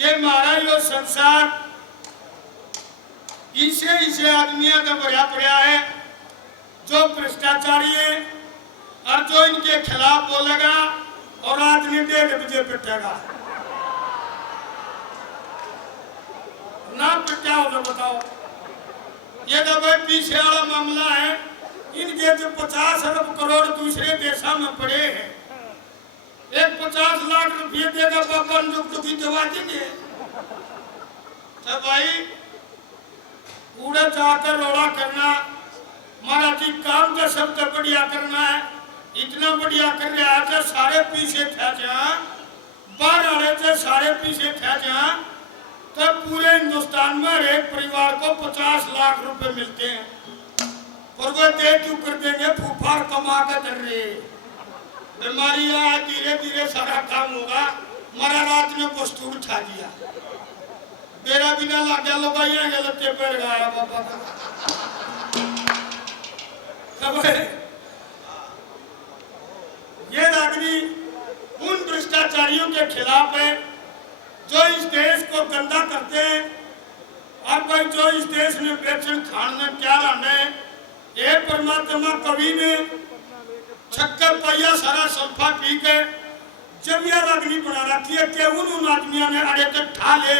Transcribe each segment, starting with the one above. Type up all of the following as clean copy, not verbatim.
कि मारा यो संसार इसे इसे आदमियों का भरा पड़ा है जो भ्रष्टाचारी है और जो इनके खिलाफ बोलेगा और रात में 1:30 बजे पिटेगा ना पिटा हो तो बताओ। ये तो भाई पीछे वाला मामला है। इनके जो 50 अरब करोड़ दूसरे देशों में पड़े हैं, एक 50 लाख रुपये देगा बाबा दुखी दवा देंगे तो भाई पूरा जाकर रोड़ा करना मराठी काम का शब्द बढ़िया करना है। इतना बढ़िया कर रहा है सारे पीछे थे जहाँ बाहर आ रहे थे सारे पीछे थे जहाँ तो पूरे हिंदुस्तान में एक परिवार को 50 लाख रुपए मिलते हैं और वो दे क्यों कर देंगे फूफार कमा के दर रहे बीमारी धीरे धीरे सारा काम होगा। मरा रात ने वस्तु उठा दिया मेरा बिना लागे लगाइया गलते पैर गया बाबा ये आदमी उन भ्रष्टाचारियों के खिलाफ है जो इस देश को गंदा करते हैं और भाई जो इस देश में बेचन खान में क्या रहना है। एक परमात्मा कवि ने 56 पहिया सारा सल्फा पी के जब यह अग्नि बना रखी है कि उन आदमियों ने अड़े तक ठा ले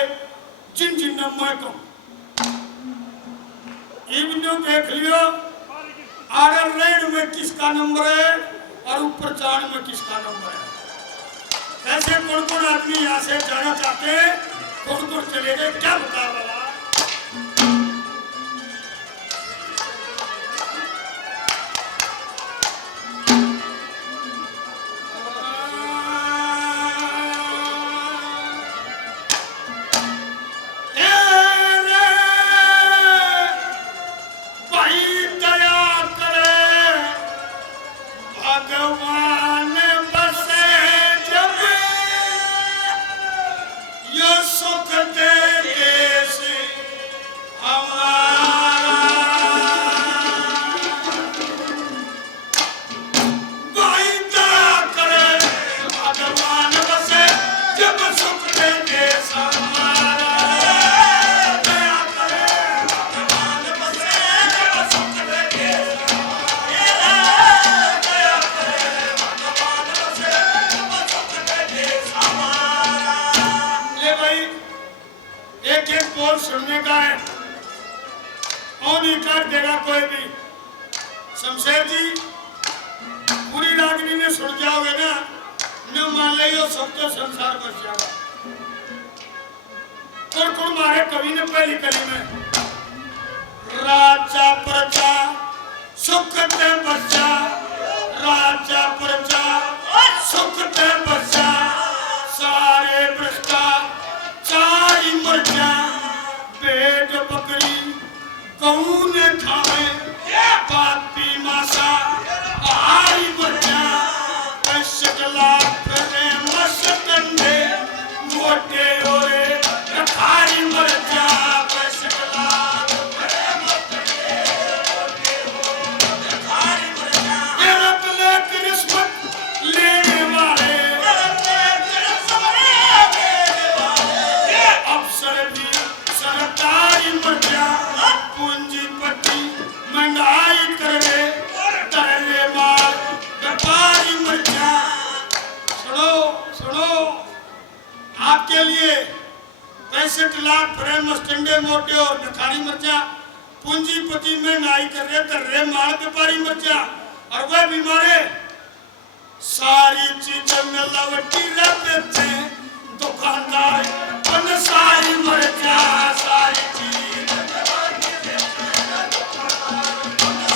जिन जिन मैं को देख लियो आर रेड में किसका नंबर है और ऊपर चांद में किसका नंबर है। ऐसे कौन कौन आदमी यहाँ से जाना चाहते हैं कौन कौन चले गए क्या बता वाला। सुनने का है और नहीं कर देगा कोई भी। शमशेर जी पूरी रागनी ने सुन जाओगे ना न मान लो सब तो संसार बच जाएगा। कुड़ मारे कवि ने पहली कली में राजा प्रजा सुख ते बच्चा राजा प्रजा सुख ते बच्चा सारे भ्रष्टाचारी मर जा पेट बकरी कौन खावे पापी मासा आई बच्चा पैसला फिरे मस्तंडे मोटे होए खारी मर जा पैसला फिरे मस्तंडे मोटे होए खारी मर जा ये रतले किस्मत लेने वाले अफसर भी सरकारी मर्जा पूंजीपति महंगाई करे तरले माल व्यापारी मर्जा। सुनो सुनो आपके लिए 65 लाख फ्रेम स्टैंडे मोटे और भिखारी मर्जा पूंजीपति महंगाई कर रहे तरले माल व्यापारी मर्जा और वह बीमारे सारी चीजें मिलावटी रहते दुकानदार सारी मर्जा सारी चीज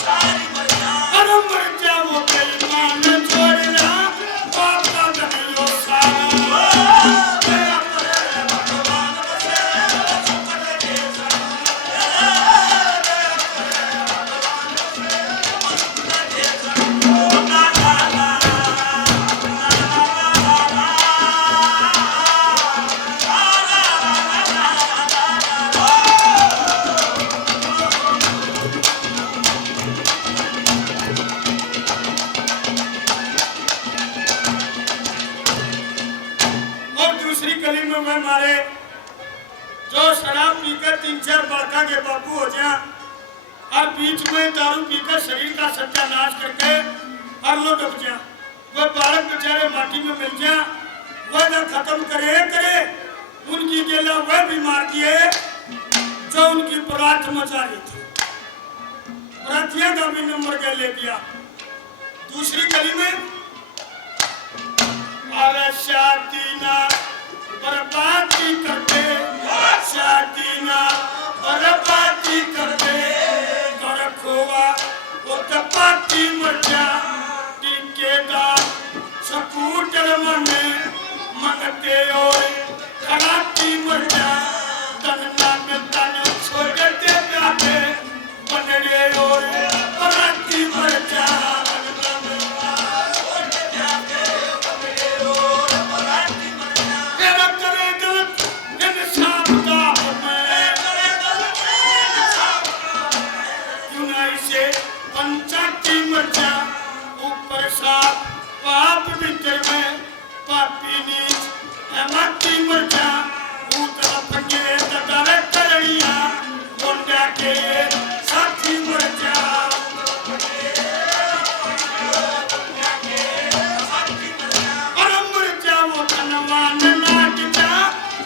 सारी मर्जा वो बेईमान छोड़ना बाबा दबियो हमारे जो शराब पीकर 3-4 बड़का के बाबू हो जाए और बीच में दारू पीकर शरीर का सत्यानाश करके और वो डूब जाए, वो बालक बेचारे माटी में मिल जाए, वह न खत्म करे उनकी गेला वह भी मार दिए जो उनकी बरात मचा रही थी। बरातिया का भी नंबर के ले दिया। दूसरी गली में अरे शादी ना बर्बादी करते, शादी ना बर्बादी करते, घर खोवा वो तपाती मर जा, टिकेदार स्कूटर मने मंगते और खराती मर जा, तन्ना में तन छोड़ते प्यारे बनड़े और बराती मर जा। पाप भीतर में पापी नीच माटी मर जा, ऊतर फंगे तड़ावे करड़िया गोंडा के साथी मर जा। और मर जा वो धनवान नाट जा,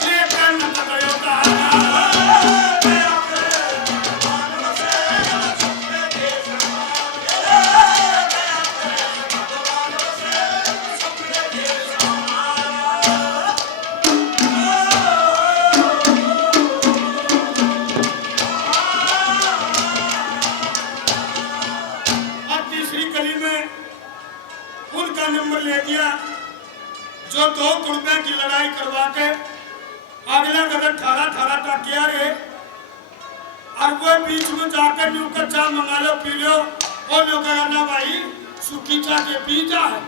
लेकर न बदलो तारा। नंबर ले दिया जो 2 कुर्बे की लड़ाई करवा के अगला गदर 18 टाकिया रे और वो बीच में जाकर न्यू का चाय मंगा लो पी लो और लोग कहना भाई सूखी चाय के पी जा है,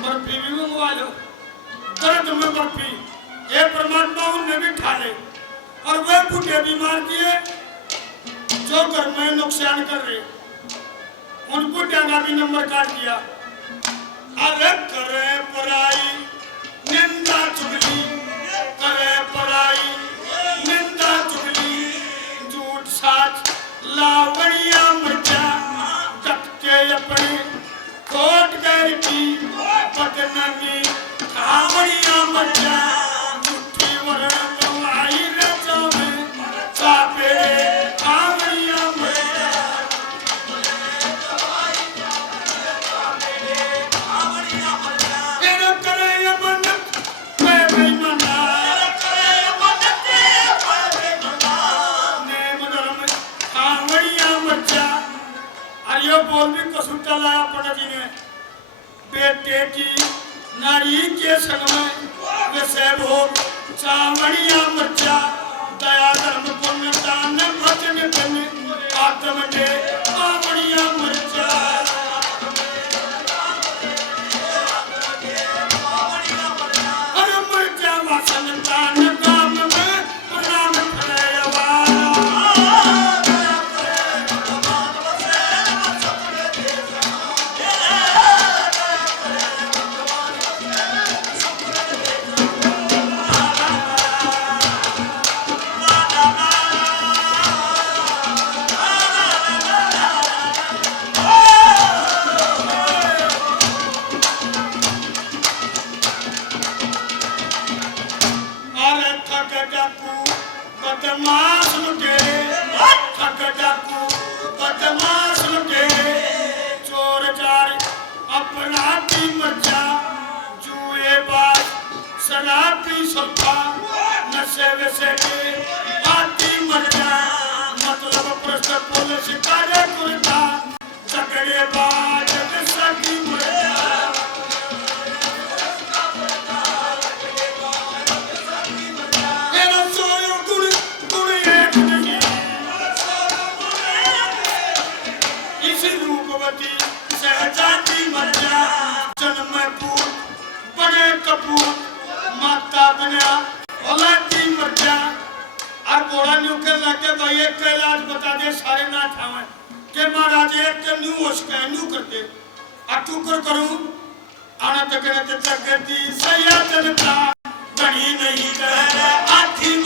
बर्फी भी मंगवा लो, दर्द में बर्फी ये परमात्मा उन्हें भी ठा ले। और वे बूढ़े बीमार किए जो घर में नुकसान कर रहे उन बूढ़े का भी नंबर काट दिया। अरे करे पराई निंदा चुगली, करे पराई निंदा चुगली, झूठ साच लावड़िया मचा, डटके अपने कोट गैर की बदनामी खावड़िया मचा, झूठी वरण गवाई रचा में चापे खावड़िया मचा। ये बोल भी कसुट्टा लाया पंडित जी ने, बेटे की नारी के संग में वैसे भोग चावड़िया मचा, दया धर्म पुण्य दान भजन धन आत्म दे चावड़िया मचा। अरे मचा वासन दान काम में प्रणाम फलेवा। बदमाश लुटेरे, ठग डाकू बदमाश लुटेरे, चोर जार अपराधी मचा, जुएबाज शराबी सल्फा नशे वैसे के आती मर जा। मतलब प्रश्न पुलिस कार्य करता झगड़ेबाज सगी मर जा। सहजाती मर जा, जन्म पूत बड़े कपूत माता बना औलादी मर जा। और बोला न्यू के लगे भाई एक का इलाज बता दे सारे ना ठावे के महाराज एक के न्यू उसका न्यू कर दे अटुकर करूं आना तक ने जगती सया जनता बड़ी नहीं कर आठी